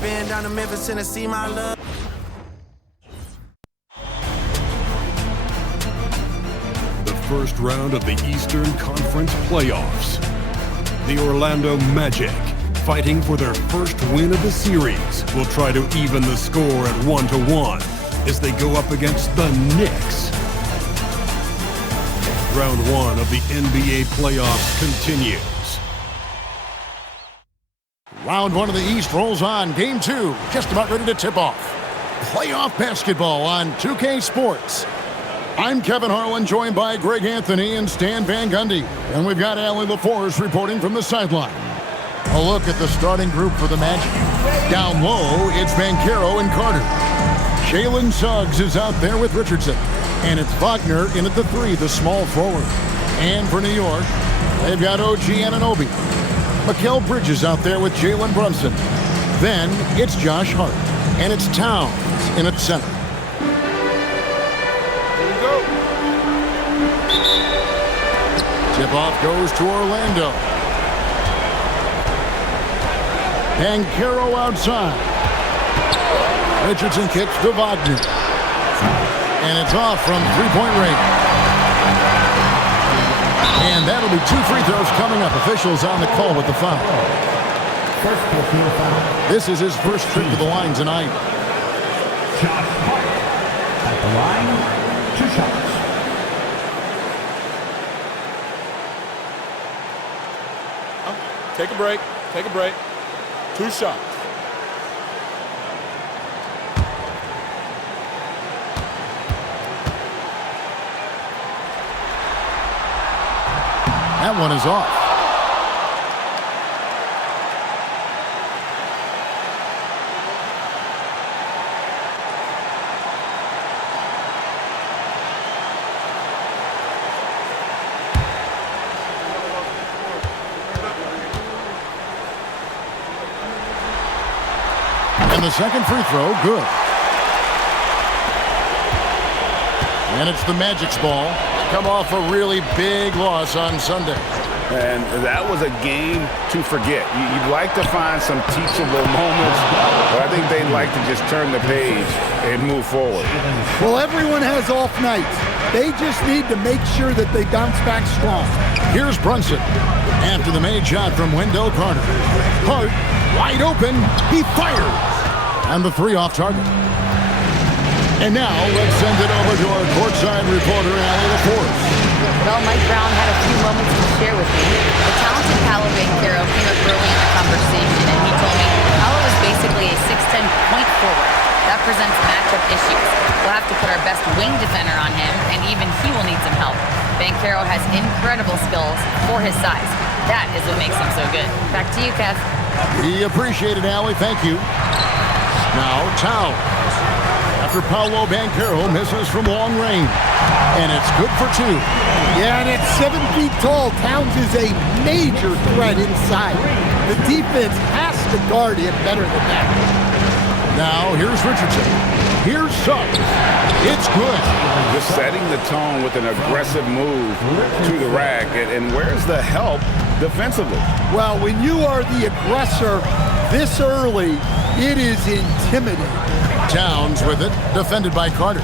been down to Memphis, Tennessee, my love. The first round of the Eastern Conference playoffs. The Orlando Magic, fighting for their first win of the series, will try to even the score at 1-1 as they go up against the Knicks. Round 1 of the NBA playoffs continues. Round 1 of the East rolls on. Game 2, just about ready to tip off. Playoff basketball on 2K Sports. I'm Kevin Harlan, joined by Greg Anthony and Stan Van Gundy. And we've got Allie LaForce reporting from the sideline. A look at the starting group for the Magic. Down low, it's Banchero and Carter. Jalen Suggs is out there with Richardson. And it's Wagner in at the 3, the small forward. And for New York, they've got OG Anunoby. Mikal Bridges out there with Jalen Brunson. Then it's Josh Hart. And it's Towns in at center. Here we go. Tip-off goes to Orlando. Banchero outside. Richardson kicks to Wagner. And it's off from three-point range. And that'll be 2 free throws coming up. Officials on the call with the foul. First field foul. This is his first trip to the line tonight. Josh Hart at the line, 2 shots. Take a break. Take a break. 2 shots. That one is off. And the second free throw, good. And it's the Magic's ball. Come off a really big loss on Sunday. And that was a game to forget. You'd like to find some teachable moments, but I think they'd like to just turn the page and move forward. Well, everyone has off nights. They just need to make sure that they bounce back strong. Here's Brunson. After the made shot from Wendell Carter. Hart, wide open. He fires. And the 3 off target. And now, let's send it over to our courtside reporter, Allie LaForce. Well, Mike Brown had a few moments to share with me. The talented Paolo Banchero came up early in the conversation, and he told me Paolo is basically a 6'10" point forward. That presents matchup issues. We'll have to put our best wing defender on him, and even he will need some help. Banchero has incredible skills for his size. That is what makes him so good. Back to you, Kev. We appreciate it, Allie. Thank you. Now, Towns. After Paolo Banchero misses from long range. And it's good for 2. Yeah, and at 7 feet tall, Towns is a major threat inside. The defense has to guard him better than that. Now, here's Richardson. Here's Suggs. It's good. Just setting the tone with an aggressive move to the rack. And where's the help defensively? Well, when you are the aggressor this early, it is intimidating. Towns with it, defended by Carter.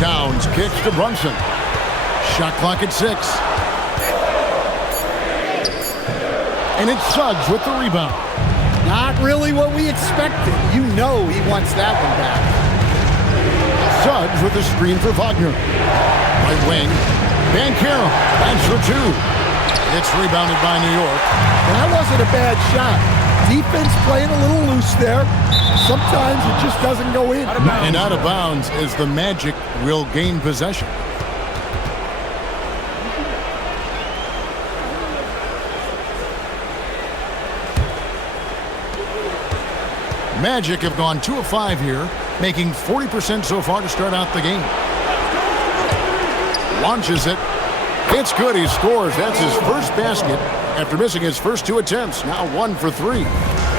Towns kicks to Brunson. Shot clock at 6. And it's Suggs with the rebound. Not really what we expected. You know he wants that one back. Suggs with the screen for Wagner. Right wing. Banchero. Thanks for 2. It's rebounded by New York. And that wasn't a bad shot. Defense playing a little loose there. Sometimes it just doesn't go in. And out of bounds as the Magic will gain possession. Magic have gone 2 of 5 here, making 40% so far to start out the game. Launches it. It's good. He scores. That's his first basket after missing his first 2 attempts. Now 1 for 3.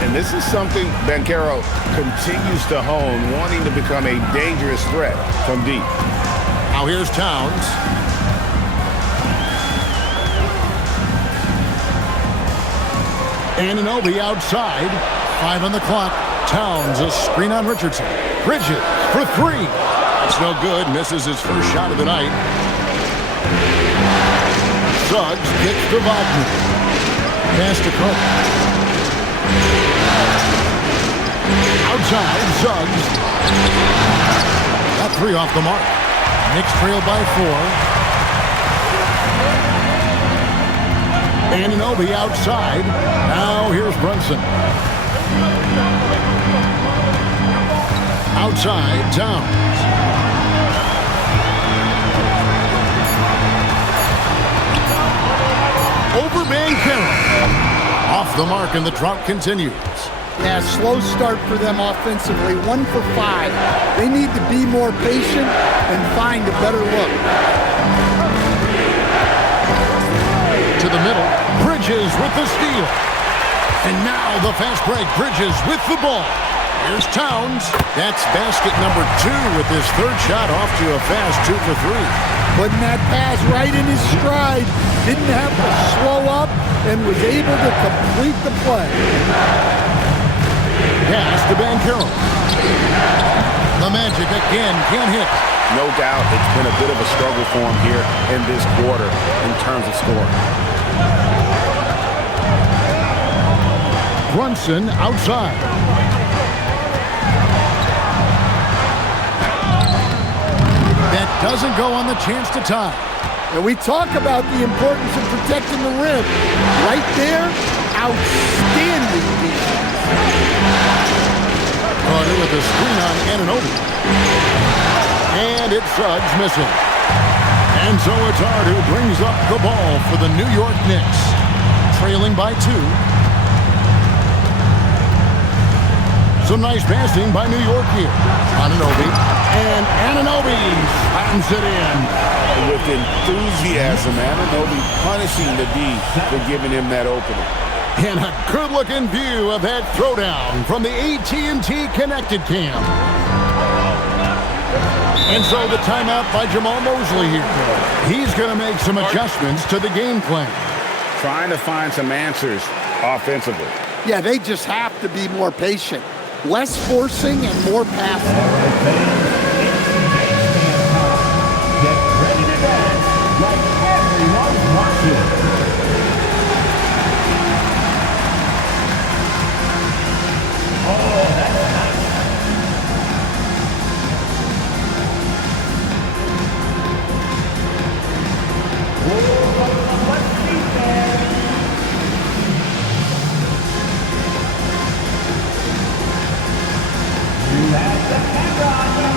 And this is something Banchero continues to hone, wanting to become a dangerous threat from deep. Now here's Towns. Anunoby outside. 5 on the clock. Towns, a screen on Richardson. Bridges for 3. That's no good. Misses his first shot of the night. Suggs gets to Wagner. Pass to Cook. Outside, Suggs. Got 3 off the mark. Knicks trail by 4. Anunoby outside. Now here's Brunson. Outside, Towns. Over Banchero. Off the mark, and the drought continues. Yeah, slow start for them offensively. 1 for 5. They need to be more patient and find a better look. To the middle. Bridges with the steal. And now the fast break. Bridges with the ball. Here's Towns. That's basket number 2 with his third shot off to a fast 2 for 3. Putting that pass right in his stride. Didn't have to slow up and was able to complete the play. Pass to Banchero. The Magic again can't hit. No doubt it's been a bit of a struggle for him here in this quarter in terms of scoring. Brunson outside. That doesn't go on the chance to tie. And we talk about the importance of protecting the rim. Right there, outstanding defense. Carter with a screen on Anunoby. And it's Suggs missing. And so it's Hart who brings up the ball for the New York Knicks. Trailing by 2. Some nice passing by New York here. Anunoby. And Anunoby slams it in. With enthusiasm, Anunoby punishing the D for giving him that opening. And a good-looking view of that throwdown from the AT&T Connected Cam. And so the timeout by Jamal Mosley here. He's going to make some adjustments to the game plan. Trying to find some answers offensively. Yeah, they just have to be more patient. Less forcing and more passing. Get ready to dance like everyone's watching. Oh, that's nice. Let's see there. You have the camera on you.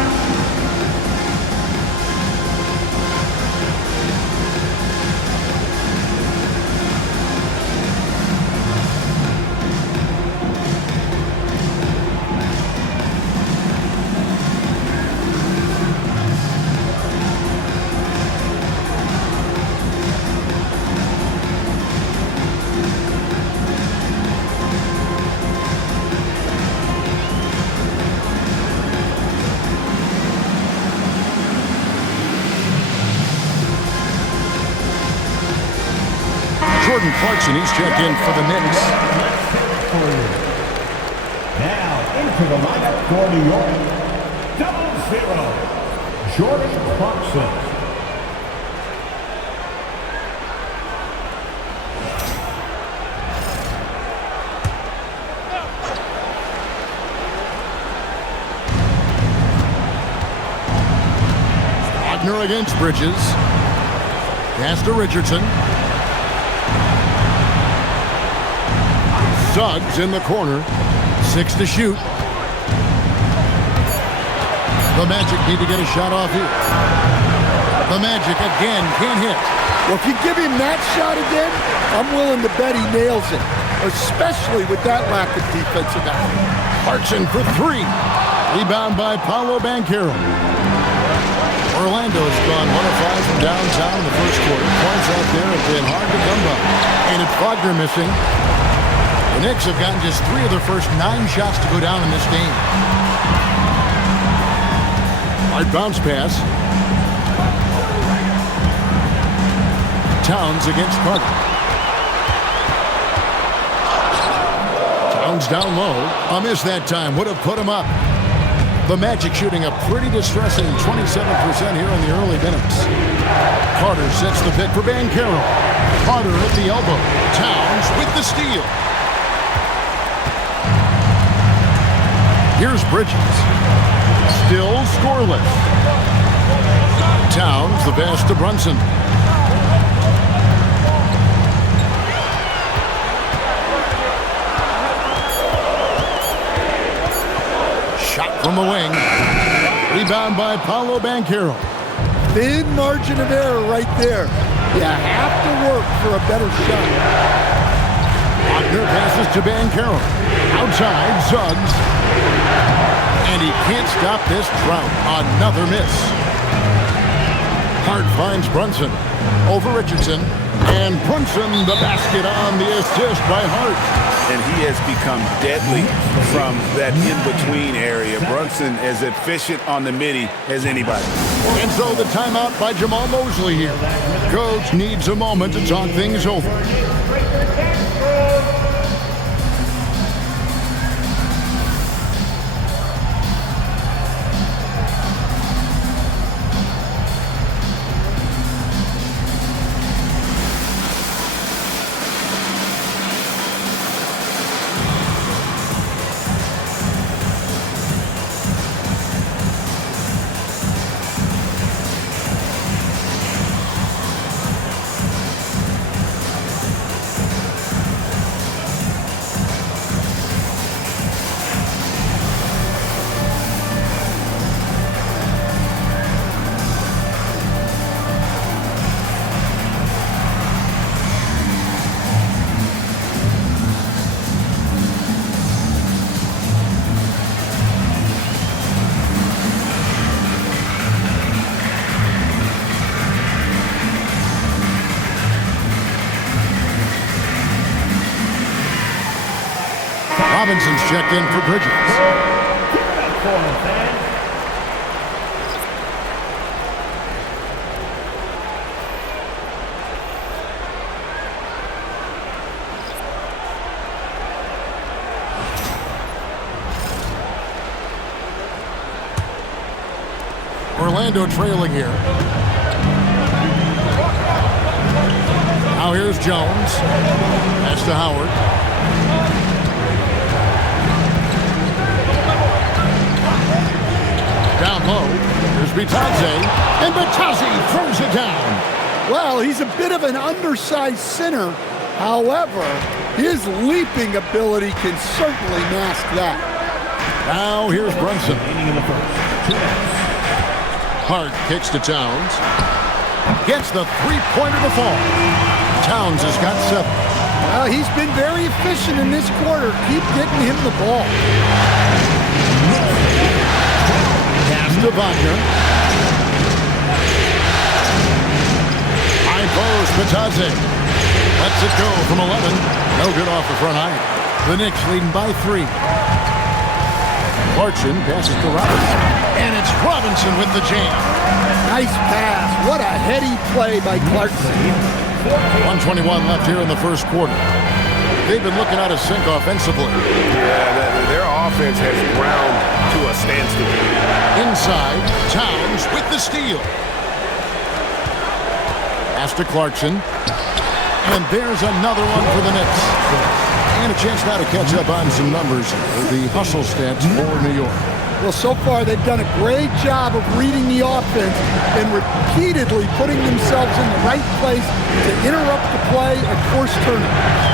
Jordan Clarkson, he's checked in for the Knicks. Now into the lineup for New York, 0-0, Jordan Clarkson. Wagner against Bridges. Pass to Richardson. Suggs in the corner. 6 to shoot. The Magic need to get a shot off here. The Magic again can't hit. Well, if you give him that shot again, I'm willing to bet he nails it, especially with that lack of defensive effort. Clarkson for 3. Rebound by Paolo Banchero. Orlando's gone 1 of 5 from downtown in the first quarter. Points out there have been hard to come by. And it's Wagner missing. The Knicks have gotten just 3 of their first 9 shots to go down in this game. Hard bounce pass. Towns against Carter. Towns down low. A miss that time would have put him up. The Magic shooting a pretty distressing 27% here in the early minutes. Carter sets the pick for Banchero. Carter at the elbow. Towns with the steal. Here's Bridges. Still scoreless. Towns the pass to Brunson. Shot from the wing. Rebound by Paolo Banchero. Thin margin of error right there. You have to work for a better shot. Wagner passes to Banchero. Outside, Suggs. And he can't stop this drought. Another miss. Hart finds Brunson. Over Richardson. And Brunson the basket on the assist by Hart. And he has become deadly from that in-between area. Brunson as efficient on the midi as anybody. And so the timeout by Jamal Mosley here. Coach needs a moment to talk things over. Robinson's checked in for Bridges. Orlando trailing here. Now here's Jones. That's to Howard. Down low, there's Bitadze, and Bitadze throws it down. Well, he's a bit of an undersized center. However, his leaping ability can certainly mask that. Now here's Brunson. Hart kicks to Towns. Gets the three-pointer to fall. Towns has got 7. Well, he's been very efficient in this quarter. Keep getting him the ball. To Wagner. High post, Bitadze. Lets it go from 11. No good off the front iron. The Knicks leading by 3. Clarkson passes to Robinson. And it's Robinson with the jam. Nice pass. What a heady play by Clarkson. 1:21 left here in the first quarter. They've been looking out of sync offensively. Yeah, their offense has ground to a standstill. Inside, Towns with the steal. Pass to Clarkson. And there's another one for the Knicks. And a chance now to catch up on some numbers. The hustle stats for New York. Well, so far they've done a great job of reading the offense and repeatedly putting themselves in the right place to interrupt the play and force turnovers.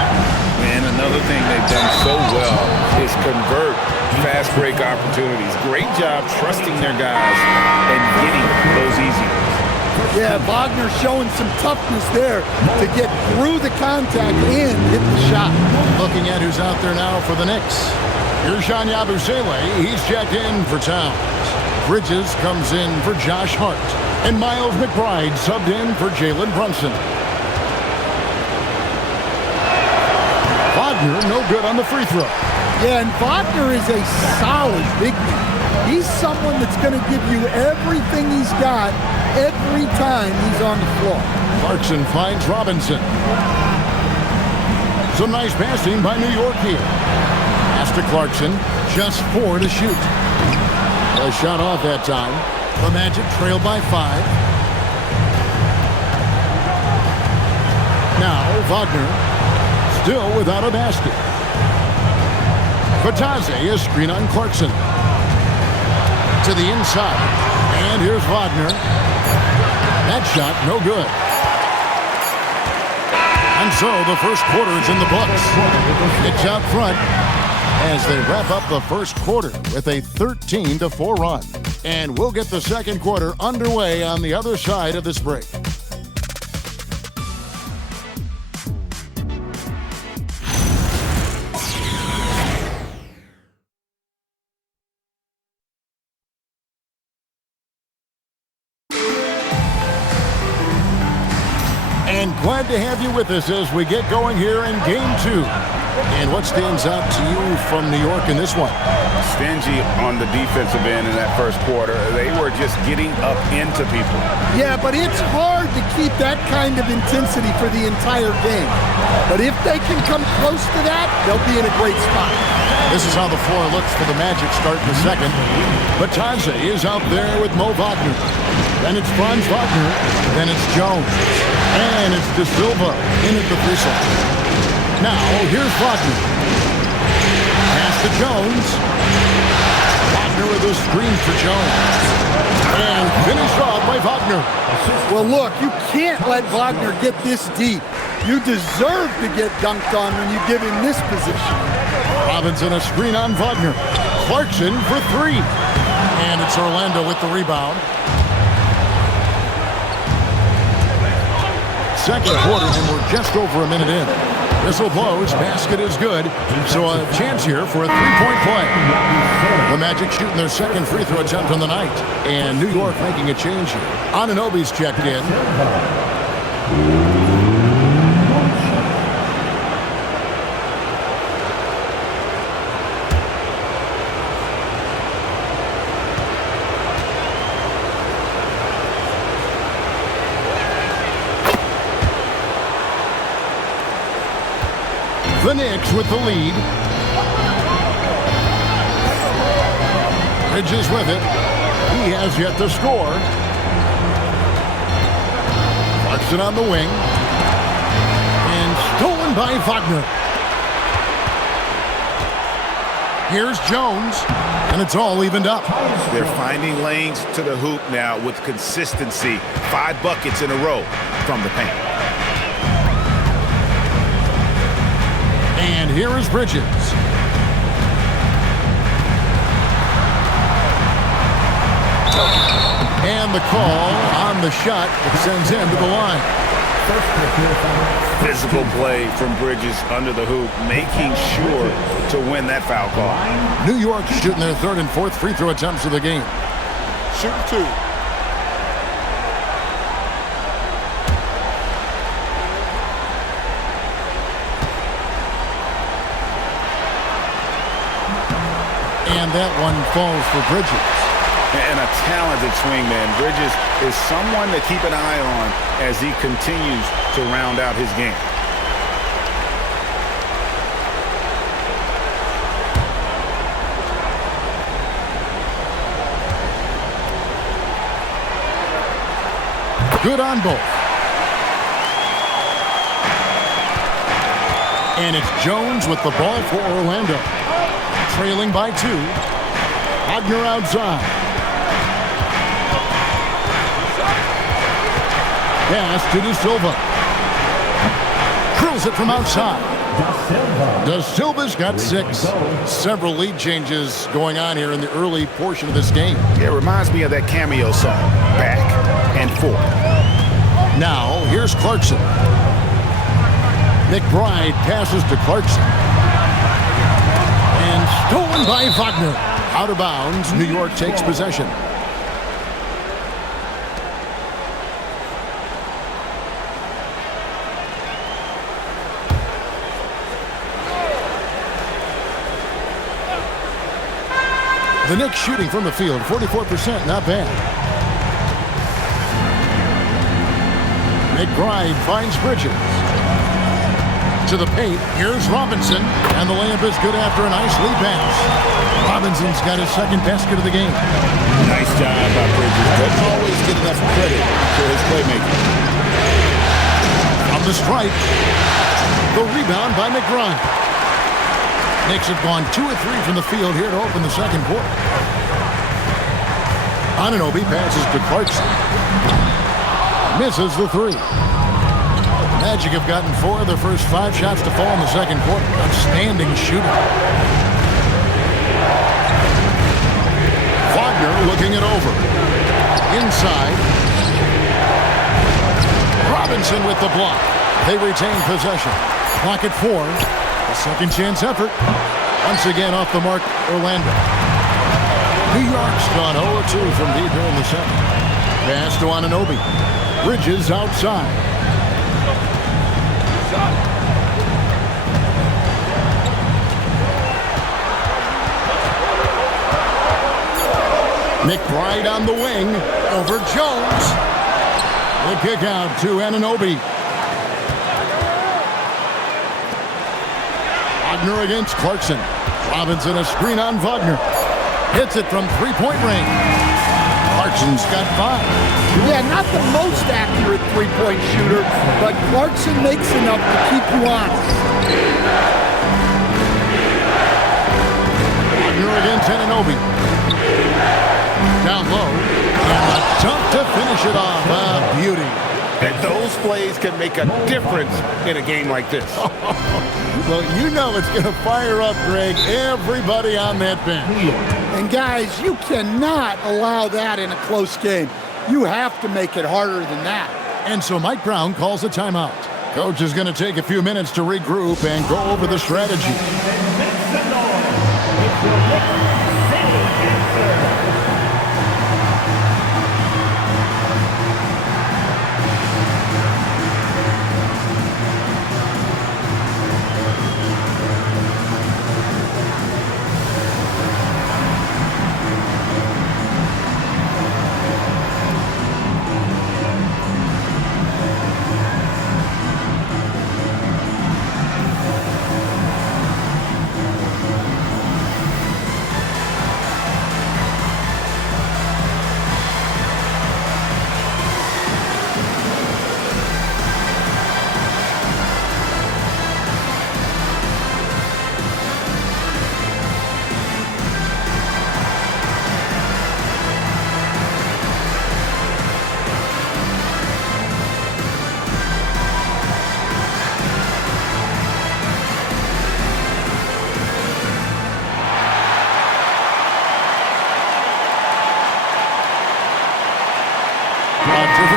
And another thing they've done so well is convert fast break opportunities. Great job trusting their guys and getting those easy ones. Yeah, Wagner showing some toughness there to get through the contact and hit the shot. Looking at who's out there now for the Knicks. Here's Sean Yabusele. He's checked in for Towns. Bridges comes in for Josh Hart. And Miles McBride subbed in for Jalen Brunson. Wagner, no good on the free throw. Yeah, and Wagner is a solid big man. He's someone that's going to give you everything he's got every time he's on the floor. Clarkson finds Robinson. Some nice passing by New York here. to Clarkson. Just 4 to shoot. A shot off that time. The Magic trail by 5. Now Wagner still without a basket. Vataze is screen on Clarkson. To the inside. And here's Wagner. That shot no good. And so the first quarter is in the books. It's out front as they wrap up the first quarter with a 13-4 run. And we'll get the second quarter underway on the other side of this break. And glad to have you with us as we get going here in Game 2. And what stands out to you from New York in this one? Stingy on the defensive end in that first quarter. They were just getting up into people. Yeah, but it's hard to keep that kind of intensity for the entire game. But if they can come close to that, they'll be in a great spot. This is how the floor looks for the Magic start the second. Vataze is out there with Mo Wagner. Then it's Franz Wagner. Then it's Jones. And it's De Silva in at the whistle. Now, here's Wagner. Pass to Jones. Wagner with a screen for Jones. And finished off by Wagner. Well, look, you can't let Wagner get this deep. You deserve to get dunked on when you give him this position. Robinson a screen on Wagner. Clarkson for 3. And it's Orlando with the rebound. Second quarter, and we're just over a minute in. Whistle blows, basket is good, so a chance here for a three-point play. The Magic shooting their second free throw attempt on the night, and New York making a change here. Anunoby's checked in. The Knicks with the lead. Bridges with it. He has yet to score. Clarkson on the wing. And stolen by Wagner. Here's Jones. And it's all evened up. They're finding lanes to the hoop now with consistency. 5 buckets in a row from the paint. And here is Bridges. And the call on the shot that sends him to the line. Physical play from Bridges under the hoop, making sure to win that foul call. New York shooting their third and fourth free throw attempts of the game. Shoot 2. And that one falls for Bridges. And a talented swingman. Bridges is someone to keep an eye on as he continues to round out his game. Good on both. And it's Jones with the ball for Orlando. Trailing by 2. Wagner outside. Pass to De Silva. Curls it from outside. De Silva's got 6. Several lead changes going on here in the early portion of this game. It reminds me of that cameo song, Back and Forth. Now, here's Clarkson. McBride passes to Clarkson. And stolen by Wagner. Out of bounds, New York takes possession. The Knicks shooting from the field, 44%, not bad. McBride finds Bridges. into the paint. Here's Robinson, and the layup is good after a nice lead pass. Robinson's got his second basket of the game. Nice job by Bridges. Doesn't always get enough credit for his playmaking. From the strike, the rebound by McBride. Knicks have gone 2 of 3 from the field here to open the second quarter. Anunoby passes to Clarkson. Misses the three. Magic have gotten 4 of their first 5 shots to fall in the second quarter. Outstanding shooting. Wagner looking it over. Inside. Robinson with the block. They retain possession. Clock at 4. A second chance effort. Once again off the mark, Orlando. New York's gone 0-2 from deep here in the second. Pass to Anunoby. Bridges outside. McBride on the wing. Over Jones. The kick out to Anunoby. Wagner against Clarkson. Robinson a screen on Wagner. Hits it from three-point range. Clarkson's got 5. Yeah, not the most accurate three-point shooter, but Clarkson makes enough to keep you honest. Wagner against Anunoby. Down low. And a dunk to finish it off. A beauty. And those plays can make a difference in a game like this. Well, you know it's going to fire up, Greg, everybody on that bench. And guys, you cannot allow that in a close game. You have to make it harder than that. And so Mike Brown calls a timeout. Coach is going to take a few minutes to regroup and go over the strategy.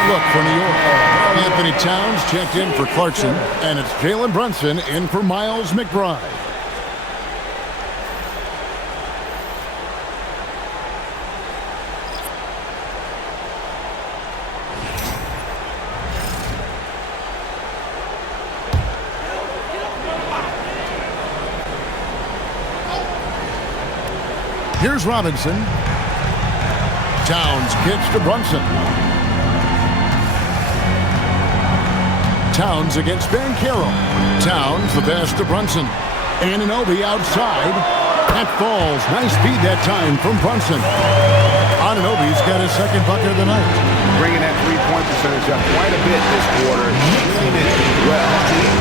Look for New York. Carl Anthony Towns checked in for Clarkson, and it's Jalen Brunson in for Miles McBride. Here's Robinson. Towns kicks to Brunson. Towns against Banchero. Towns the pass to Brunson. Anunoby outside. That falls. Nice feed that time from Brunson. Anunoby's got his second bucket of the night. Bringing that three-point percentage up quite a bit this quarter. Shooting it well.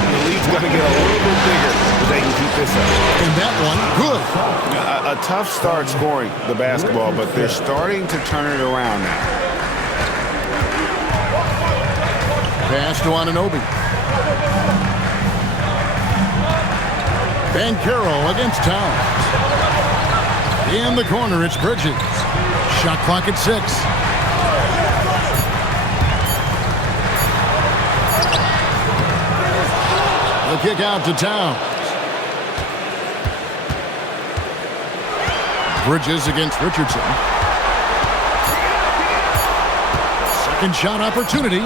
The lead's going to get a little bit bigger if they can keep this up. And that one, good. A tough start scoring the basketball, but they're starting to turn it around now. Pass to Anunoby. Banchero against Towns. In the corner, it's Bridges. Shot clock at 6. The kick out to Towns. Bridges against Richardson. Second shot opportunity.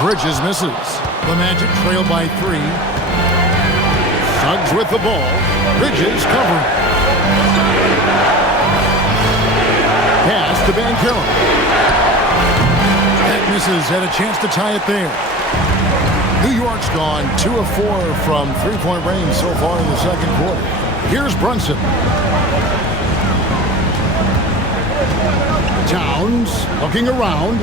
Bridges misses. The Magic trail by 3. Suggs with the ball. Bridges covering. Pass to Banchero. That misses. Had a chance to tie it there. New New York's gone 2 of 4 from three-point range so far in the second quarter. Here's Brunson. Towns looking around.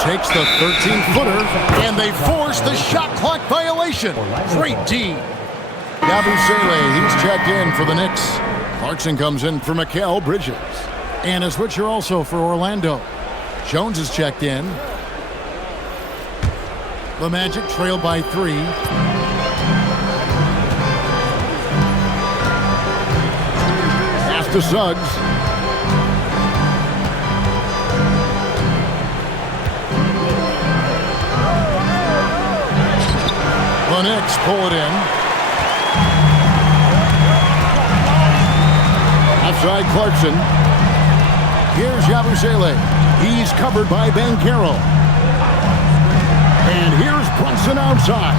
Takes the 13-footer, and they force the shot clock violation. Great D. Yabusele, he's checked in for the Knicks. Clarkson comes in for Mikal Bridges. And a switcher also for Orlando. Jones is checked in. The Magic trail by 3. Pass to Suggs. The Knicks pull it in. Outside Clarkson. Here's Yabusele. He's covered by Banchero. And here's Brunson outside.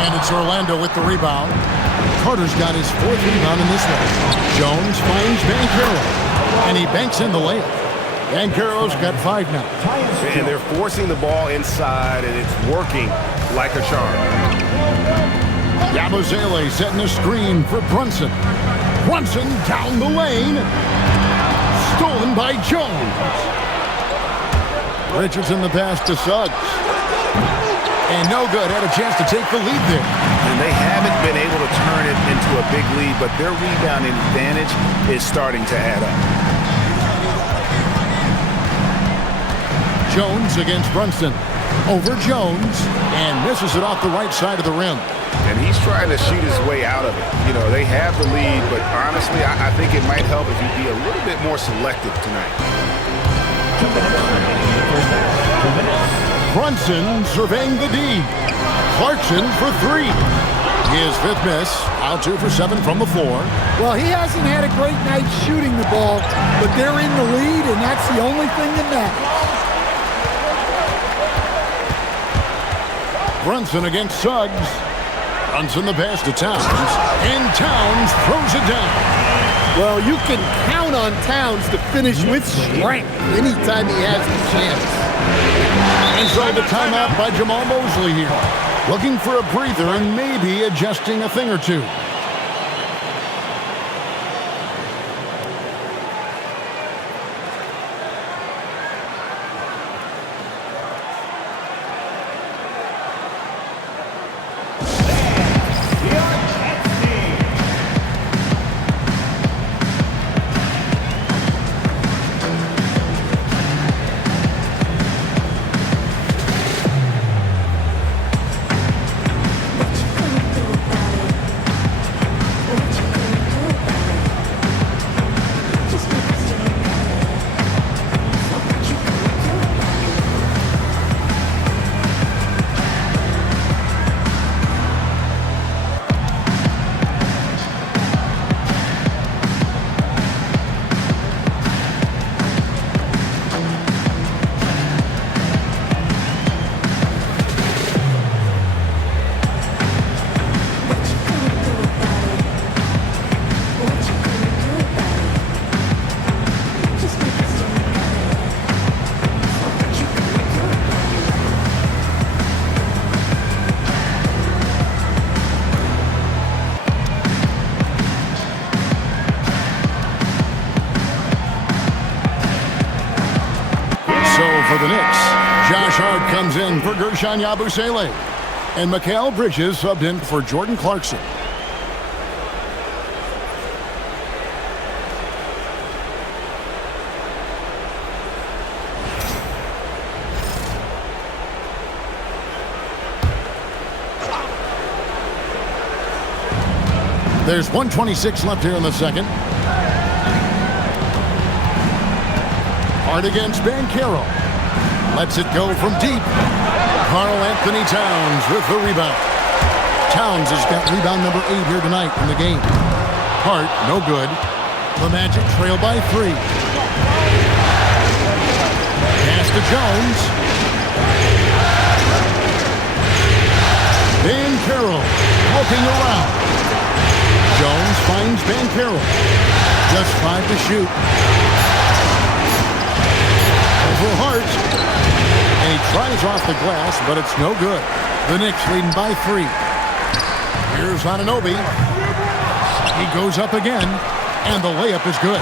And it's Orlando with the rebound. Carter's got his 4th rebound in this one. Jones finds Banchero. And he banks in the layup. Banchero's got 5 now. And they're forcing the ball inside, and it's working like a charm. Yabusele setting a screen for Brunson. Brunson down the lane. Stolen by Jones. Richardson the pass to Suggs. And no good. Had a chance to take the lead there. And they haven't been able to turn it into a big lead, but their rebounding advantage is starting to add up. Jones against Brunson. Over Jones. And misses it off the right side of the rim. And he's trying to shoot his way out of it. You know, they have the lead, but honestly, I think it might help if you be a little bit more selective tonight. Brunson surveying the D. Clarkson for 3. His 5th miss. Out 2 for 7 from the floor. Well, he hasn't had a great night shooting the ball, but they're in the lead, and that's the only thing that matters. Brunson against Suggs. Brunson the pass to Towns. And Towns throws it down. Well, you can count on Towns to finish with strength anytime he has the chance. Inside the timeout by Jamal Mosley here. Looking for a breather and maybe adjusting a thing or two. For the Knicks, Josh Hart comes in for Gershon Yabusele. And Mikal Bridges subbed in for Jordan Clarkson. There's 1:26 left here in the second. Hart against Banchero. Lets it go from deep. Karl Anthony Towns with the rebound. Towns has got rebound number 8 here tonight in the game. Hart, no good. The Magic trail by 3. Pass to Jones. Banchero looking around. Jones finds Banchero. Just 5 to shoot. for Hart. And he tries off the glass, but it's no good. The Knicks leading by 3. Here's Anunoby. He goes up again, and the layup is good.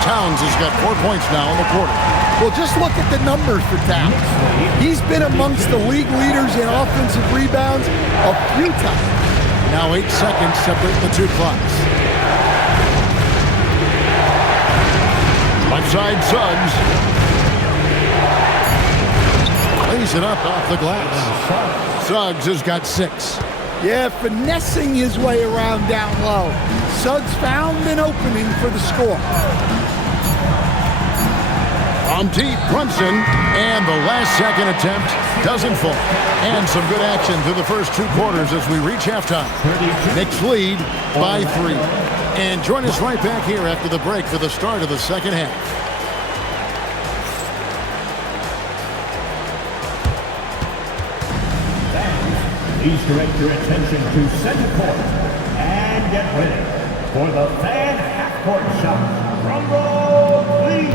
Towns has got 4 points now in the quarter. Well, just look at the numbers for Towns. He's been amongst the league leaders in offensive rebounds a few times. Now 8 seconds separate the two clocks. Left side, Suggs. Lays it up off the glass. Suggs has got 6. Yeah, finessing his way around down low. Suggs found an opening for the score. On deep, Brunson, and the last second attempt doesn't fall. And some good action through the first 2 quarters as we reach halftime. Knicks lead by 3. And join us right back here after the break for the start of the second half. Please direct your attention to center court and get ready for the fan half-court shot. Rumble, please.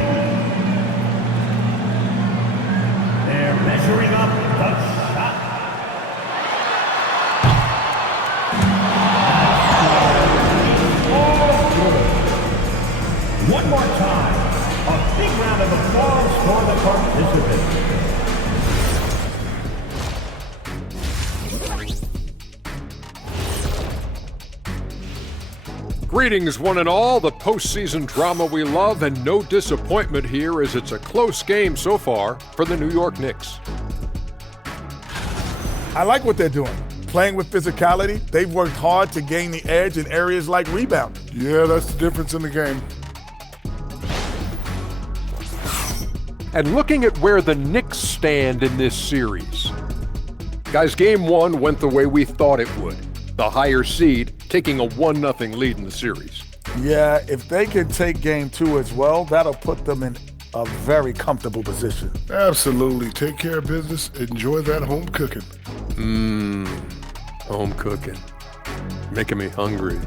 They're measuring up the shot. One more time, a big round of applause for the participants. Greetings, one and all. The postseason drama we love, and no disappointment here as it's a close game so far for the New York Knicks. I like what they're doing. Playing with physicality, they've worked hard to gain the edge in areas like rebounding. Yeah, that's the difference in the game. And looking at where the Knicks stand in this series. Guys, game 1 went the way we thought it would. The higher seed taking a 1-0 lead in the series. Yeah, if they can take game 2 as well, that'll put them in a very comfortable position. Absolutely. Take care of business. Enjoy that home cooking. Home cooking. Making me hungry.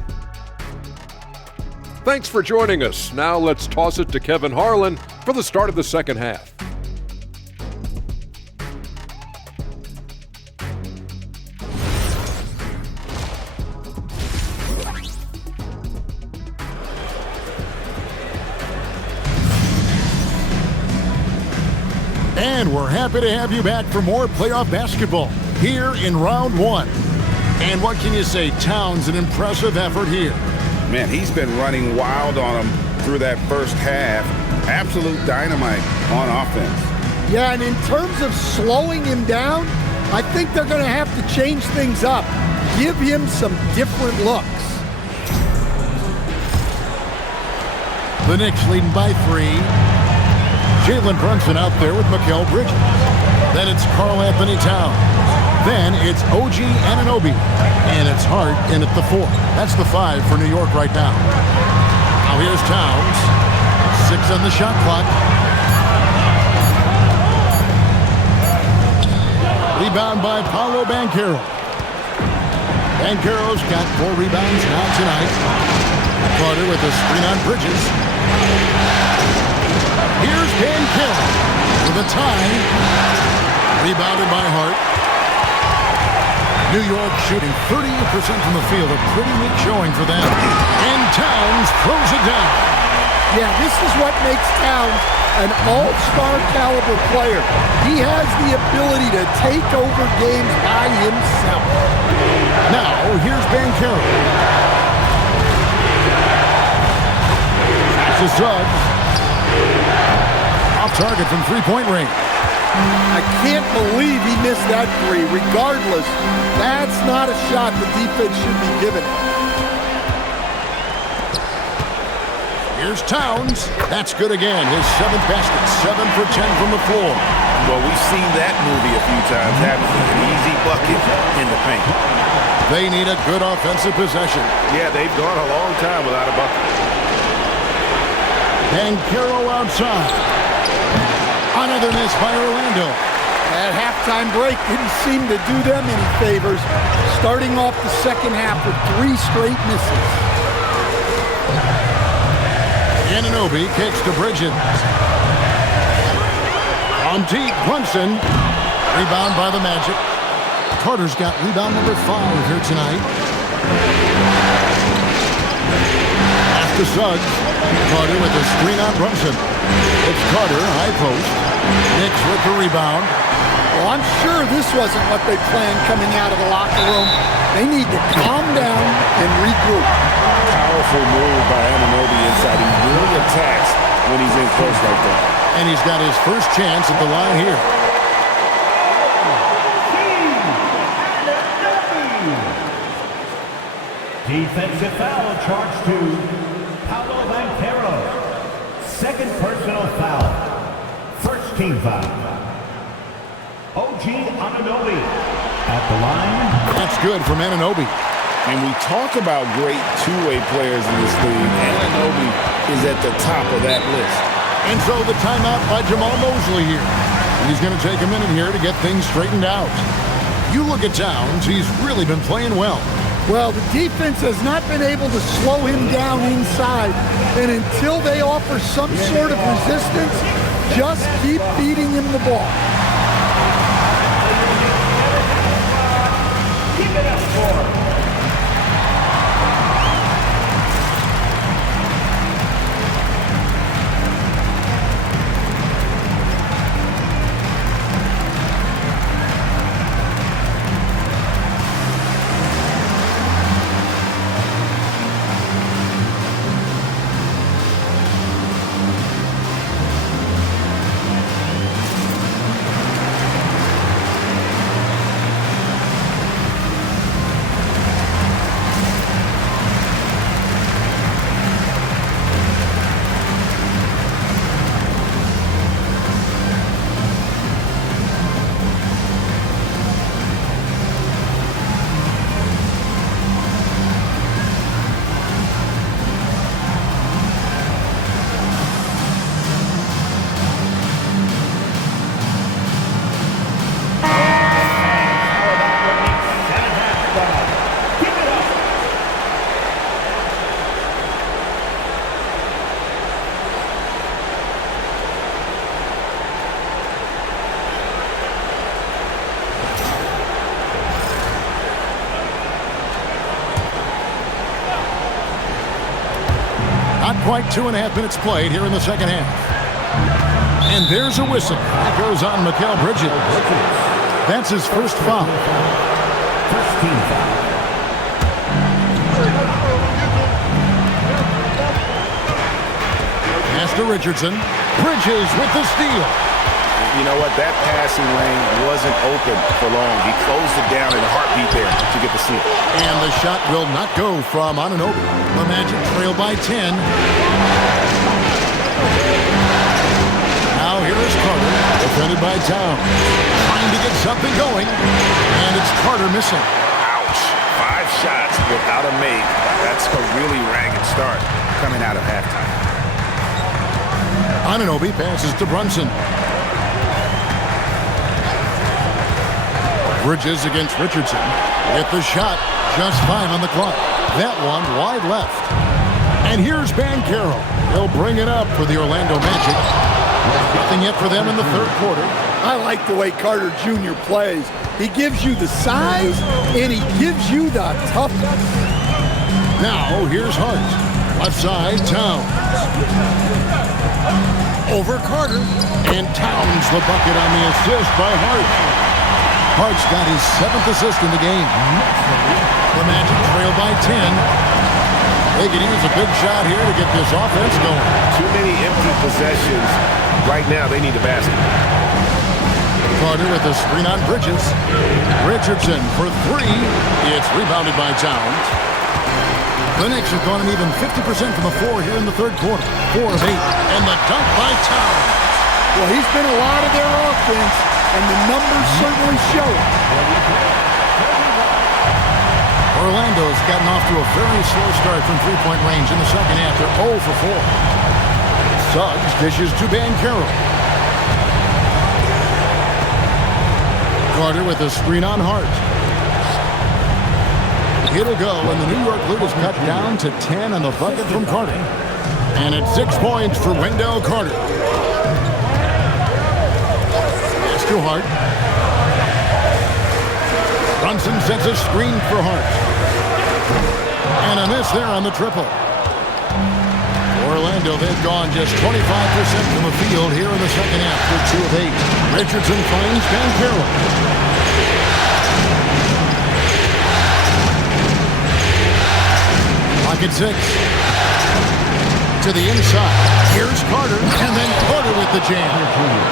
Thanks for joining us. Now let's toss it to Kevin Harlan for the start of the second half. And we're happy to have you back for more playoff basketball here in round 1. And what can you say? Towns, an impressive effort here. Man, he's been running wild on him through that first half. Absolute dynamite on offense. Yeah, and in terms of slowing him down, I think they're going to have to change things up. Give him some different looks. The Knicks leading by 3. Jalen Brunson out there with Mikal Bridges. Then it's Karl Anthony Towns. Then it's OG Anunoby. And it's Hart in at the 4. That's the 5 for New York right now. Now here's Towns. 6 on the shot clock. Rebound by Paolo Banchero. Banchero's got 4 rebounds now tonight. Carter with a screen on Bridges. Here's Banchero with a tie. Rebounded by Hart. New York shooting 38% from the field. A pretty weak showing for them. And Towns throws it down. Yeah, this is what makes Towns an all-star caliber player. He has the ability to take over games by himself. Now, here's Banchero. That's a Suggs. Off target from three-point range. I can't believe he missed that 3. Regardless, that's not a shot the defense should be giving. Here's Towns. That's good again. His 7th basket. 7 for 10 from the floor. Well, we've seen that movie a few times, having an easy bucket in the paint. They need a good offensive possession. Yeah, they've gone a long time without a bucket. Banchero outside. Another miss by Orlando. That halftime break didn't seem to do them any favors. Starting off the second half with 3 straight misses. Anunoby kicks to Bridges. Down deep, Brunson. Rebound by the Magic. Carter's got rebound number 5 here tonight. Pass to Suggs. Carter with a screen on Brunson. It's Carter, high post. Knicks with the rebound. Well, I'm sure this wasn't what they planned coming out of the locker room. They need to calm down and regroup. Powerful move by Anunoby inside. He really attacks when he's in close like that. And he's got his first chance at the line here. Defensive foul charged to Paolo Banchero. Second personal foul. First team foul. OG Anunoby at the line. That's good from Anunoby. And we talk about great two-way players in this league. Anunoby is at the top of that list. And so the timeout by Jamal Mosley here. He's going to take a minute here to get things straightened out. You look at Towns, he's really been playing well. Well, the defense has not been able to slow him down inside. And until they offer some sort of resistance, just keep feeding him the ball. Keep it up for Quite 2.5 minutes played here in the second half. And there's a whistle. That goes on Mikal Bridges. That's his first foul. first team foul. Pass to Richardson. Bridges with the steal. You know what? That passing lane wasn't open for long. He closed it down in a heartbeat there to get the steal. And the shot will not go from Anunoby. The Magic trail by 10. Now here is Carter, defended by Towns. Trying to get something going. And it's Carter missing. Ouch. 5 shots without a make. That's a really ragged start coming out of halftime. Anunoby passes to Brunson. Bridges against Richardson. With the shot, just 5 on the clock. That one wide left. And here's Banchero. He'll bring it up for the Orlando Magic. Nothing yet for them in the third quarter. I like the way Carter Jr. plays. He gives you the size, and he gives you the toughness. Now, here's Hart. Left side, Towns. Over Carter. And Towns the bucket on the assist by Hart. Hart's got his 7th assist in the game. The Magic trail by 10. They can use a big shot here to get this offense going. Too many empty possessions. Right now, they need the basket. Carter with a screen on Bridges. Richardson for 3. It's rebounded by Towns. The Knicks have gone an even 50% from the floor here in the third quarter. 4 of 8. And the dunk by Towns. Well, he's been a lot of their offense, and the numbers certainly show it. Orlando's gotten off to a very slow start from three-point range in the second half. They're 0 for 4. Suggs dishes to Banchero. Carter with a screen on Hart. It'll go, and the New York lead is cut down to 10 on the bucket from Carter. And it's 6 points for Wendell Carter. to Hart. Brunson sets a screen for Hart. And a miss there on the triple. Orlando, they've gone just 25% from the field here in the second half. They're 2 of 8. Richardson finds Banchero. Pocket 6. To the inside. Here's Carter, and then Carter with the jam.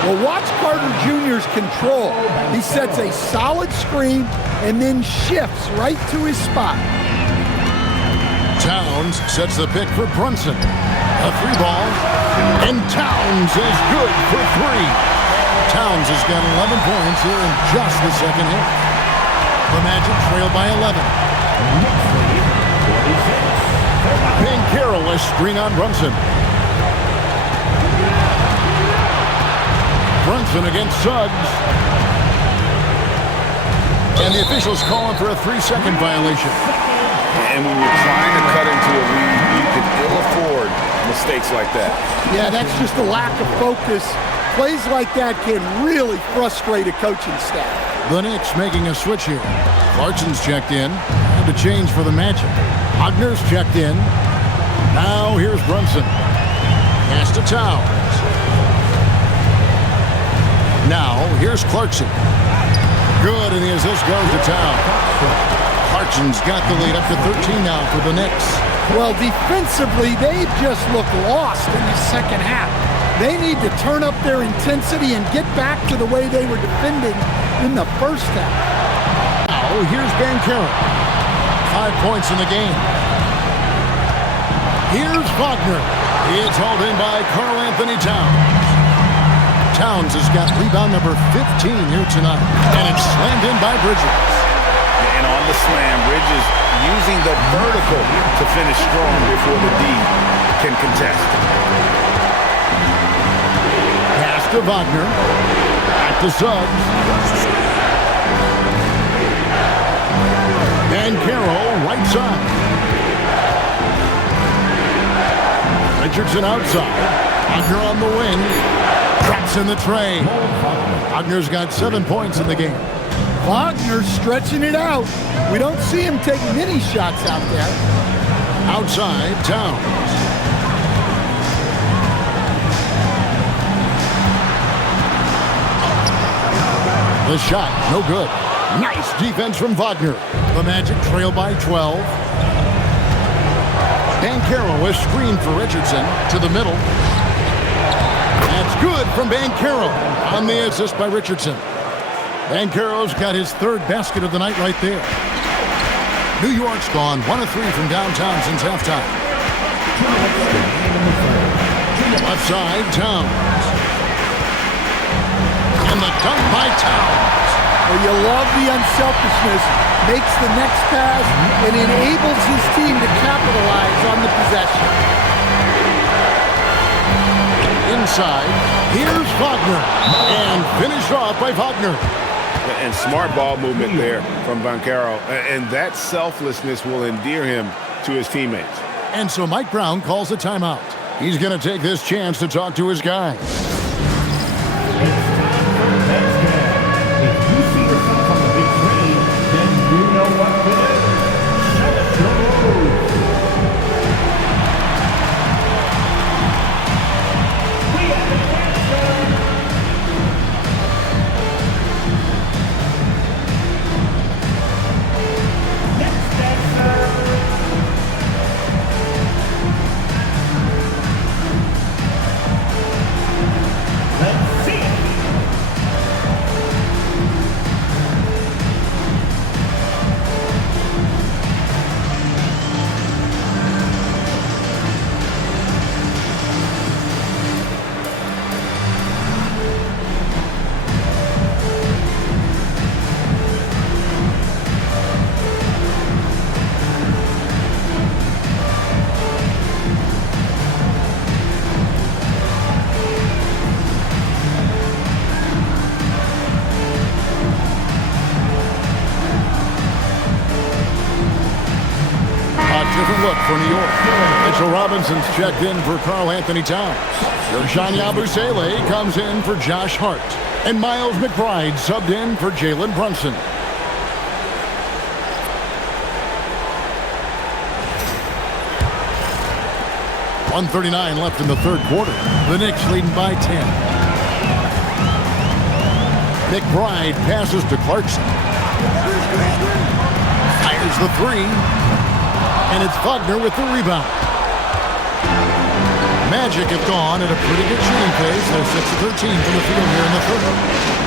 Well, watch Carter Jr.'s control. He sets a solid screen and then shifts right to his spot. Towns sets the pick for Brunson. A 3 ball, and Towns is good for 3. Towns has got 11 points here in just the second half. The Magic trail by 11. Banchero, a screen on Brunson. Brunson against Suggs. And the officials calling for a 3-second violation. And when you're trying to cut into a lead, you can ill afford mistakes like that. Yeah, that's just a lack of focus. Plays like that can really frustrate a coaching staff. The Knicks making a switch here. Clarkson's checked in. Had to change for the Magic. Wagner's checked in. Now here's Brunson. Pass to Towns. Now here's Clarkson. Good, and the assist goes to Towns. Clarkson's got the lead up to 13 now for the Knicks. Well, defensively, they just look lost in the second half. They need to turn up their intensity and get back to the way they were defending in the first half. Now here's Banchero. 5 points in the game. Here's Wagner. It's hauled in by Karl-Anthony Towns. Towns has got rebound number 15 here tonight. And it's slammed in by Bridges. And on the slam, Bridges using the vertical to finish strong before the D can contest. Pass to Wagner. Back to Suggs. Banchero, right side. Richardson outside. Wagner on the wing. Drops in the tray. Wagner's got 7 points in the game. Wagner's stretching it out. We don't see him take many shots out there. Outside, Towns. The shot, no good. Nice defense from Wagner. The Magic trail by 12. Banchero is screened for Richardson to the middle. That's good from Banchero on the assist by Richardson. Banchero's got his 3rd basket of the night right there. New York's gone 1 of 3 from downtown since halftime. Left side, Towns. And the dunk by Towns. Well, you love the unselfishness. Makes the next pass and enables his team to capitalize on the possession. Inside, here's Wagner. And finished off by Wagner. And smart ball movement there from Banchero. And that selflessness will endear him to his teammates. And so Mike Brown calls a timeout. He's going to take this chance to talk to his guys. Different look for New York. Mitchell Robinson's checked in for Karl-Anthony Towns. Yershani Abusele comes in for Josh Hart. And Miles McBride subbed in for Jalen Brunson. .139 left in the third quarter. The Knicks leading by 10. McBride passes to Clarkson. Fires the three. And it's Wagner with the rebound. Magic have gone at a pretty good shooting pace. They're 6-13 from the field here in the third.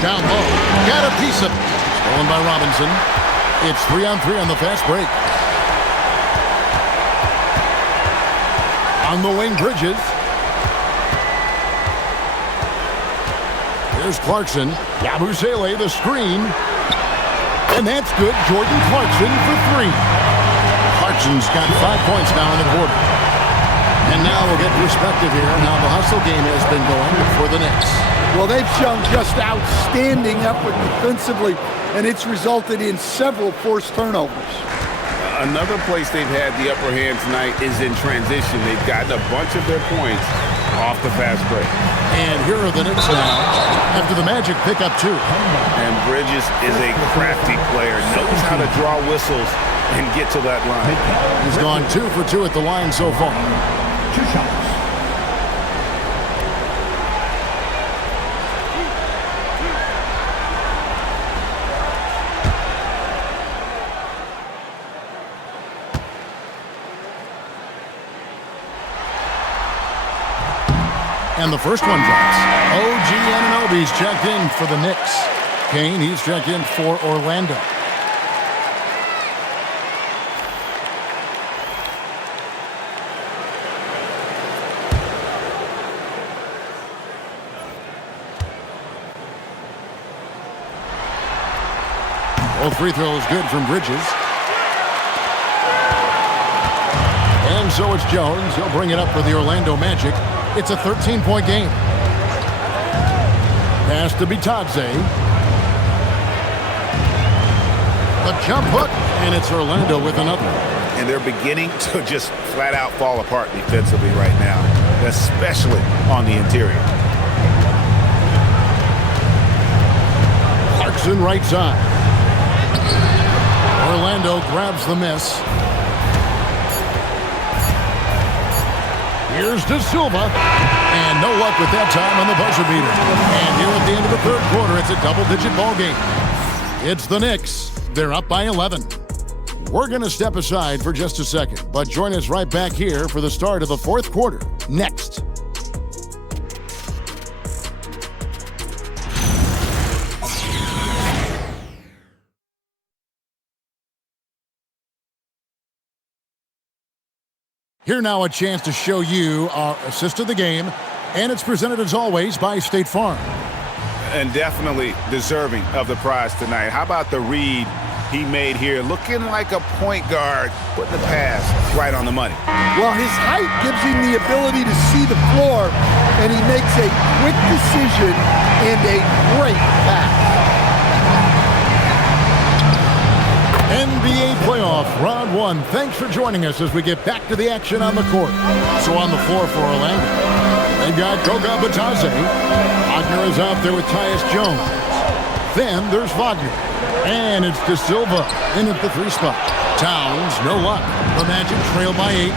Down low. Got a piece of it. Stolen by Robinson. It's 3-on-3 on the fast break. On the wing, Bridges. Here's Clarkson. Yabusele, the screen. And that's good. Jordan Clarkson for three. Clarkson's got 5 points now in the quarter. And now we'll get perspective here on how the hustle game has been going for the Knicks. Well, they've shown just outstanding effort defensively, and it's resulted in several forced turnovers. Another place they've had the upper hand tonight is in transition. They've gotten a bunch of their points off the fast break. And here are the Knicks now after the Magic pick up two. And Bridges is a crafty player, knows how to draw whistles and get to that line. He's gone 2 for 2 at the line so far. 2 shots. And the first one drops. OG Anunoby's checked in for the Knicks. Kane, he's checked in for Orlando. Both free throws good from Bridges. And so it's Jones. He'll bring it up for the Orlando Magic. It's a 13-point game. Pass to Bitadze. The jump hook, and it's Orlando with another. And they're beginning to just flat out fall apart defensively right now, especially on the interior. Clarkson right side. Orlando grabs the miss. Here's De Silva. And no luck with that time on the buzzer beater. And here at the end of the third quarter, it's a double-digit ball game. It's the Knicks. They're up by 11. We're going to step aside for just a second, but join us right back here for the start of the fourth quarter. Next. Here now a chance to show you our assist of the game, and it's presented as always by State Farm. And definitely deserving of the prize tonight. How about the read he made here? Looking like a point guard, putting the pass right on the money. Well, his height gives him the ability to see the floor, and he makes a quick decision and a great pass. NBA playoff, round one. Thanks for joining us as we get back to the action on the court. So on the floor for Orlando, they've got Goga Bitadze. Wagner is out there with Tyus Jones. Then there's Wagner. And it's De Silva in at the 3 spot. Towns, no luck. The Magic trail by 8.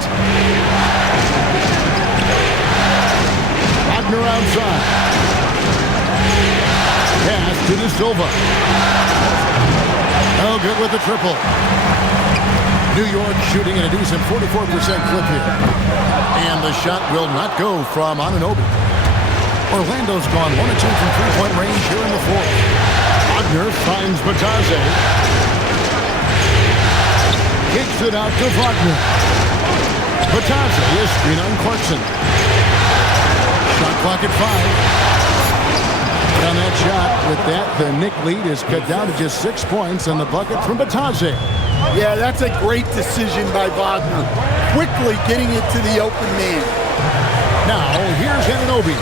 Wagner outside. Pass to De Silva. Oh, good with the triple. New York shooting at a decent 44% clip here. And the shot will not go from Anunoby. Orlando's gone 1 of 2 from three-point range here in the fourth. Wagner finds Bitadze. Kicks it out to Wagner. Bitadze is screen on Clarkson. Shot clock at 5. On that shot, with that, the Knick lead is cut down to just 6 points and the bucket from Bitadze. Yeah, that's a great decision by Wagner. Quickly getting it to the open man. Now, here's Anunoby.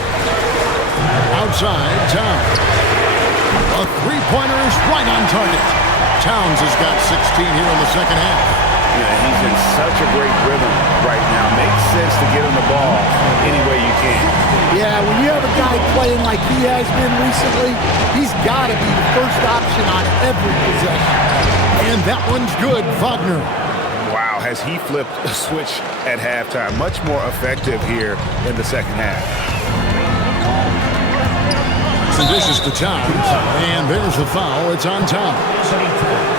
Outside, Towns. A three-pointer is right on target. Towns has got 16 here in the second half. He's in such a great rhythm right now. Makes sense to get him the ball any way you can. Yeah, when you have a guy playing like he has been recently, he's got to be the first option on every possession. And that one's good, Wagner. Wow, has he flipped a switch at halftime. Much more effective here in the second half. And this is the Towns, and there's the foul. It's on Towns.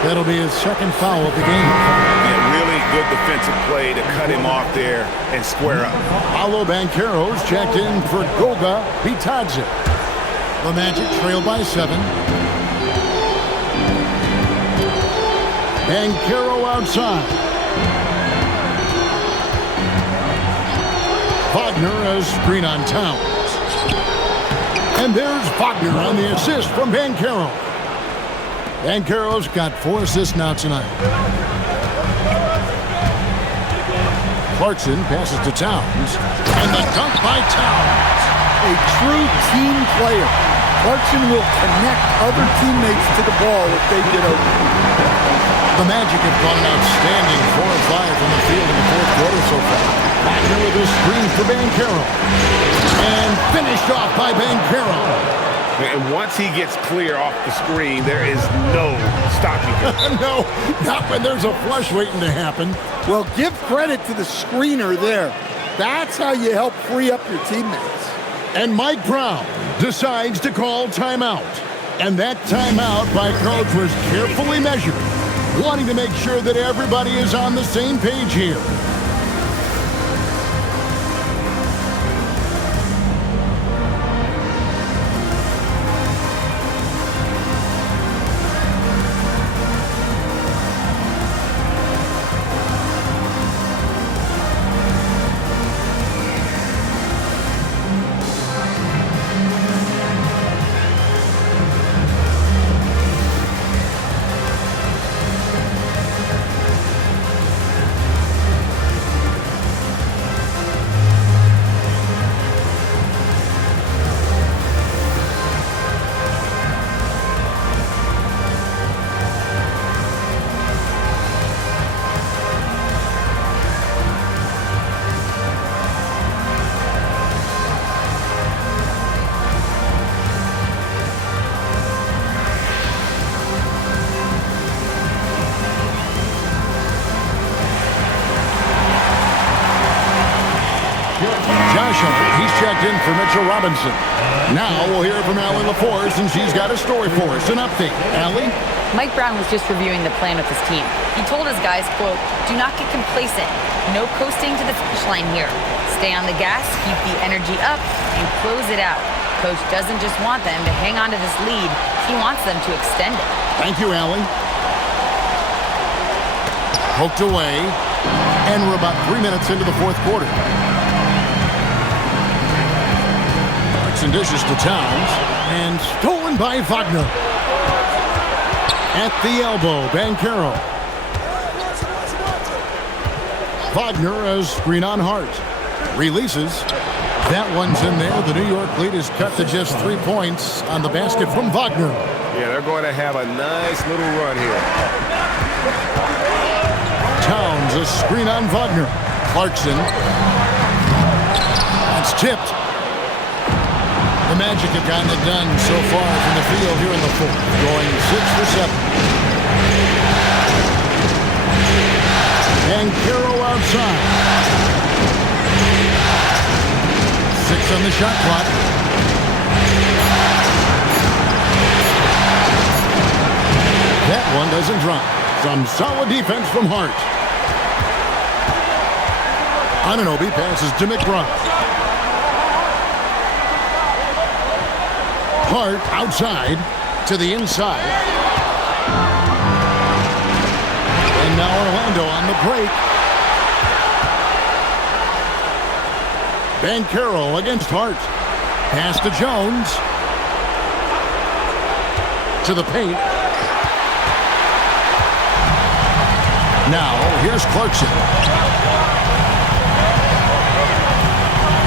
That'll be his second foul of the game. Yeah, really good defensive play to cut him off there and square up. Paolo Banchero's checked in for Goga Bitadze. The Magic trail by 7. Banchero outside. Wagner as screen on Towns. And there's Wagner on the assist from Banchero. Banchero's got 4 assists now tonight. Clarkson passes to Towns. And the dunk by Towns. A true team player. Clarkson will connect other teammates to the ball if they get open. The Magic have gone an outstanding 4 of 5 from the field in the fourth quarter so far. Wagner with a screen for Banchero. And finished off by Banchero. And once he gets clear off the screen, there is no stopping him. No, not when there's a flush waiting to happen. Well, give credit to the screener there. That's how you help free up your teammates. And Mike Brown decides to call timeout. And that timeout by Coach was carefully measured, wanting to make sure that everybody is on the same page here. He's checked in for Mitchell Robinson. Now we'll hear from Allie LaForce, and she's got a story for us. An update. Allie? Mike Brown was just reviewing the plan with his team. He told his guys, quote, "Do not get complacent. No coasting to the finish line here. Stay on the gas, keep the energy up, and close it out. Coach doesn't just want them to hang on to this lead. He wants them to extend it." Thank you, Allie. Poked away, and we're about 3 minutes into the fourth quarter. And dishes to Towns, and stolen by Wagner. At the elbow, Banchero. Wagner as screen on Hart. Releases. That one's in there. The New York lead is cut to just 3 points on the basket from Wagner. Yeah, they're going to have a nice little run here. Towns a screen on Wagner. Clarkson. That's tipped. The Magic have gotten it done so far from the field here in the fourth, going 6 for 7. Banchero outside. 6 on the shot clock. That one doesn't drop. Some solid defense from Hart. Anunoby passes to McBride. Hart outside to the inside. And now Orlando on the break. Banchero against Hart. Pass to Jones. To the paint. Now here's Clarkson.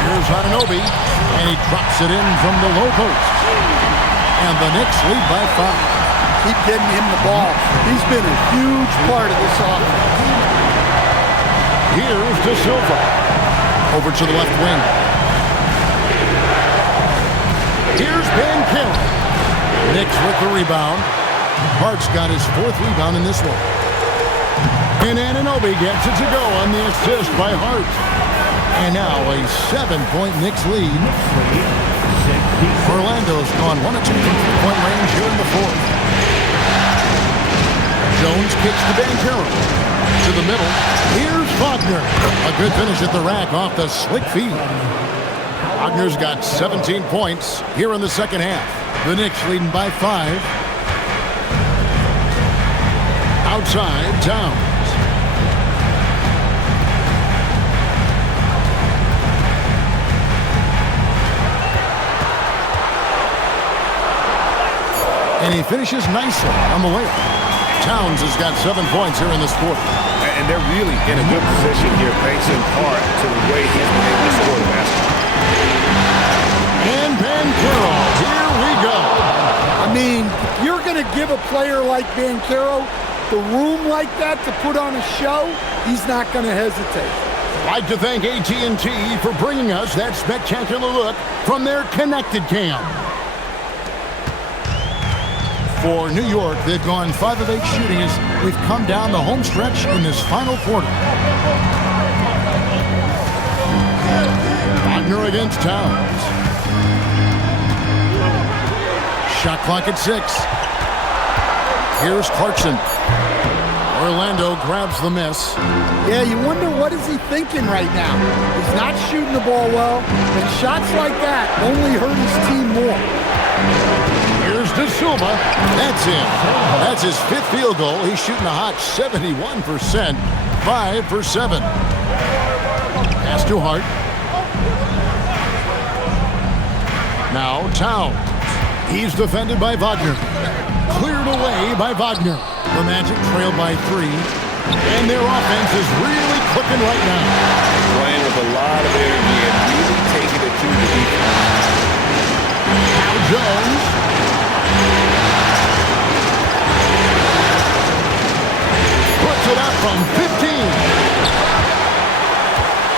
Here's Anunoby. And he drops it in from the low post. And the Knicks lead by 5. Keep getting him the ball. He's been a huge part of this offense. Here's De Silva. Over to the left wing. Here's Banchero. Knicks with the rebound. Hart's got his 4th rebound in this one. And Anunoby gets it to go on the assist by Hart. And now a 7-point Knicks lead. Orlando's gone 1 of 2 from 3-point range here in the 4th. Jones kicks to Banchero. To the middle. Here's Wagner. A good finish at the rack off the slick feed. Wagner's got 17 points here in the second half. The Knicks leading by 5. Outside, Towns. And he finishes nicely on the layup. Towns has got 7 points here in this quarter. And they're really in a good position here, thanks in part to the way he's been able to score the basketball. And Banchero, here we go. I mean, if you're going to give a player like Banchero the room like that to put on a show, he's not going to hesitate. I'd like to thank AT&T for bringing us that spectacular look from their Connected Cam. For New York, they've gone 5 of 8 shooting as we've come down the home stretch in this final quarter. Wagner against Towns. Shot clock at 6. Here's Clarkson. Orlando grabs the miss. Yeah, you wonder what is he thinking right now. He's not shooting the ball well, and shots like that only hurt his team more. Here's De Silva. That's in. That's his 5th field goal. He's shooting a hot 71%. 5 for 7. Pass to Hart. Now Towns. He's defended by Wagner. Cleared away by Wagner. The Magic trail by 3. And their offense is really clicking right now. Playing with a lot of energy and really taking it to the defense. Now Jones. Puts it up from 15.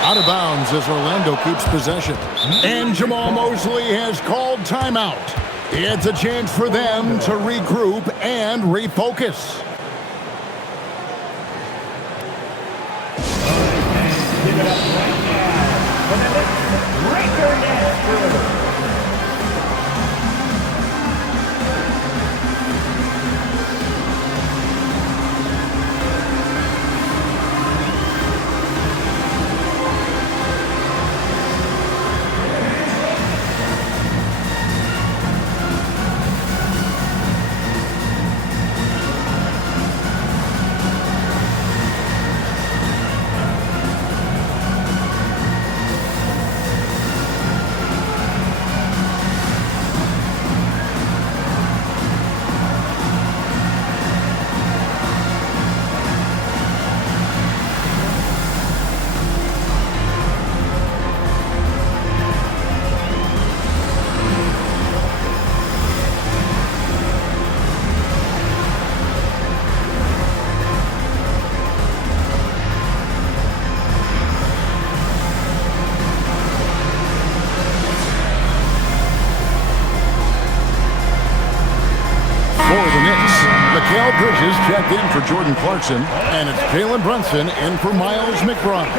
Out of bounds as Orlando keeps possession. And Jamal Mosley has called timeout. It's a chance for them to regroup and refocus. Give it up right now for the Knicks. Breaker net. Bridges checked in for Jordan Clarkson, and it's Jalen Brunson in for Miles McBride.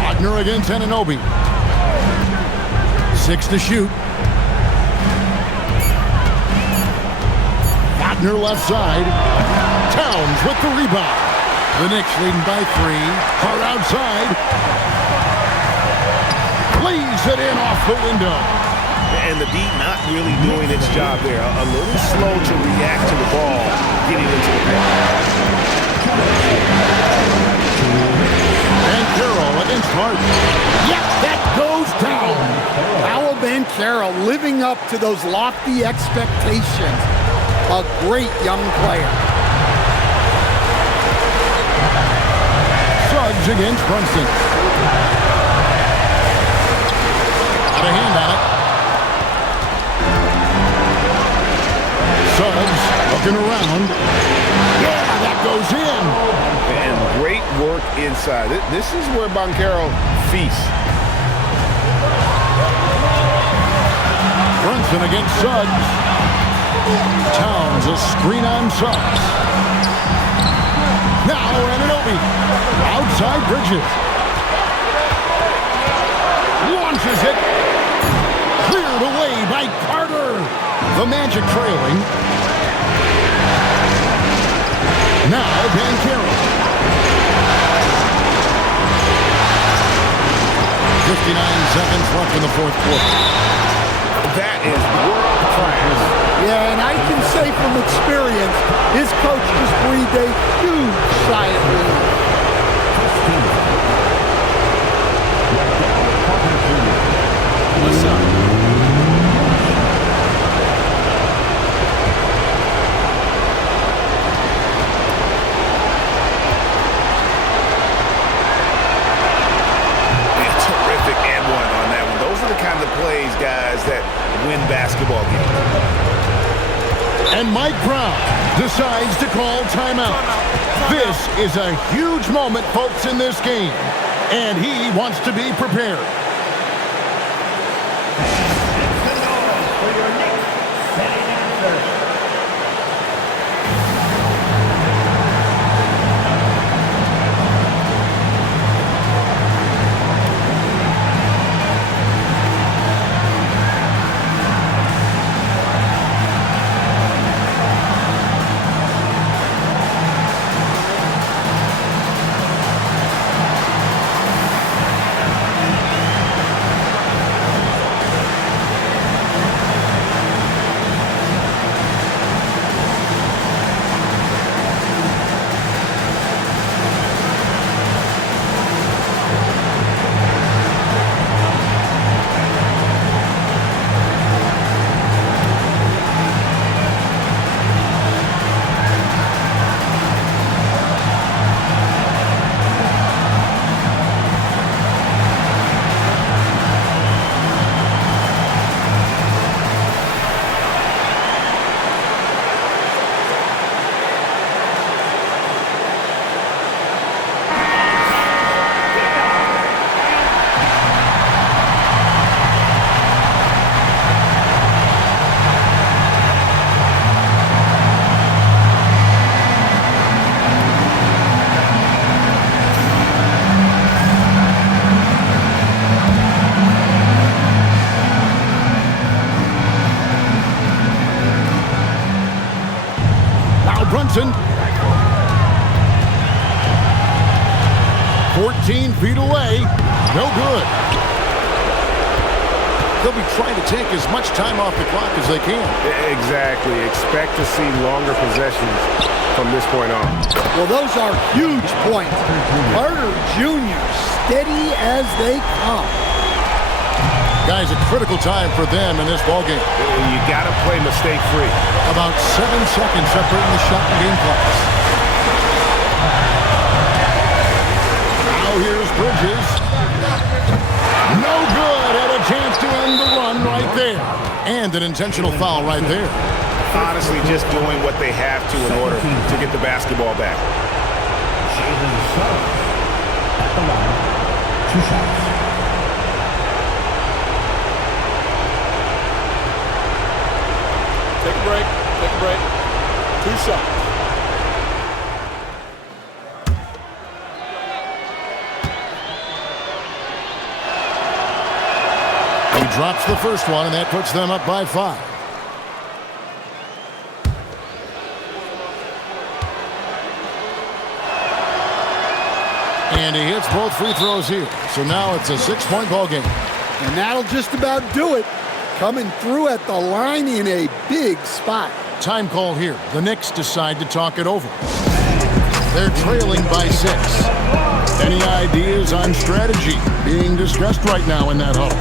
Wagner against Anunoby. 6 to shoot. Wagner left side. Towns with the rebound. The Knicks leading by 3. Hart outside. Lays it in off the window. And the D not really doing its job there. A little slow to react to the ball getting into the paint. Banchero against Hart. Yep, that goes down. Paolo Banchero living up to those lofty expectations. A great young player. Suggs against Brunson. Got a hand on it. Suggs looking around. Yeah, that goes in. And great work inside. This is where Banchero feasts. Brunson against Suggs. Towns a screen on Suggs. Now Anunoby. Outside Bridges. Launches it. Cleared away by Carter. The Magic trailing. Now Banchero. 59 seconds left in the fourth quarter. That is world class. Yeah, and I can say from experience, his coach just breathed a huge sigh of relief. What's up? Terrific and one on that one. Those are the kind of plays, guys, that win basketball games. And Mike Brown decides to call timeout. This is a huge moment, folks, in this game. And he wants to be prepared. For your Knicks, setting answer. Brunson. 14 feet away. No good. They'll be trying to take as much time off the clock as they can. Exactly. Expect to see longer possessions from this point on. Well, those are huge points. Carter Jr. steady as they come. Guys, a critical time for them in this ballgame. You got to play mistake-free. About 7 seconds separating the shot and game clocks. Now here's Bridges. No good. Had a chance to end the run right there. And an intentional foul right there. Honestly, just doing what they have to in order to get the basketball back. Jayson Tatum at the line. 2 shots. Take a break. Take a break. 2 shots. He drops the first one, and that puts them up by 5. And he hits both free throws here. So now it's a 6-point ball game. And that'll just about do it. Coming through at the line in a big spot. Time call here. The Knicks decide to talk it over. They're trailing by 6. Any ideas on strategy being discussed right now in that huddle?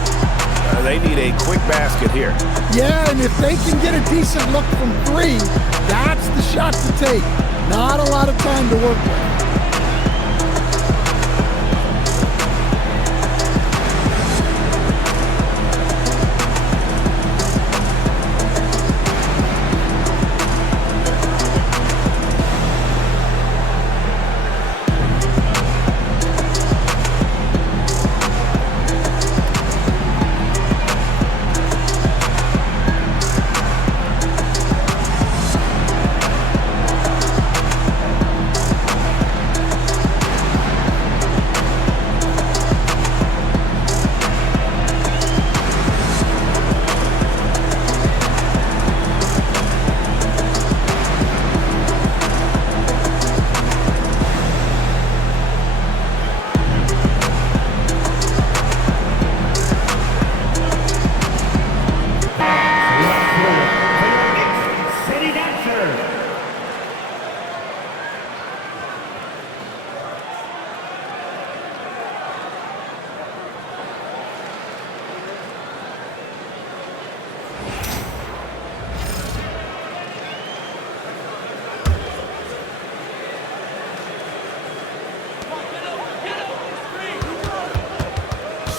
They need a quick basket here. Yeah, and if they can get a decent look from 3, that's the shot to take. Not a lot of time to work with.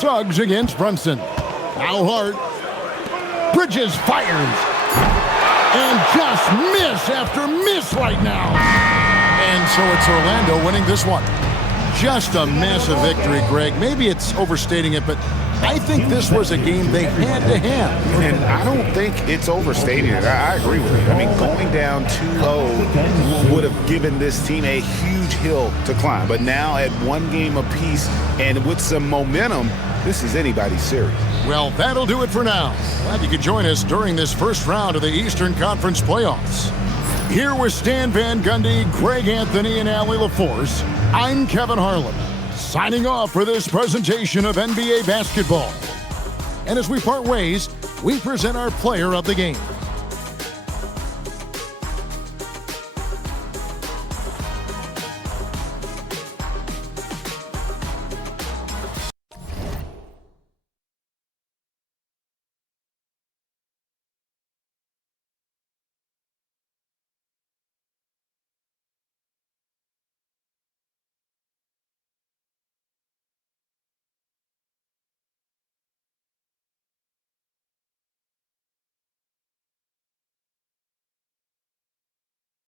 Suggs against Brunson. Now Hart. Bridges fires. And just miss after miss right now. And so it's Orlando winning this one. Just a massive victory, Greg. Maybe it's overstating it, but I think this was a game they had to have. And I don't think it's overstating it. I agree with you. I mean, going down 2-0 would have given this team a huge hill to climb. But now at one game apiece and with some momentum, this is anybody's series. Well, that'll do it for now. Glad you could join us during this first round of the Eastern Conference playoffs. Here with Stan Van Gundy, Greg Anthony, and Allie LaForce, I'm Kevin Harlan, signing off for this presentation of NBA basketball. And as we part ways, we present our player of the game.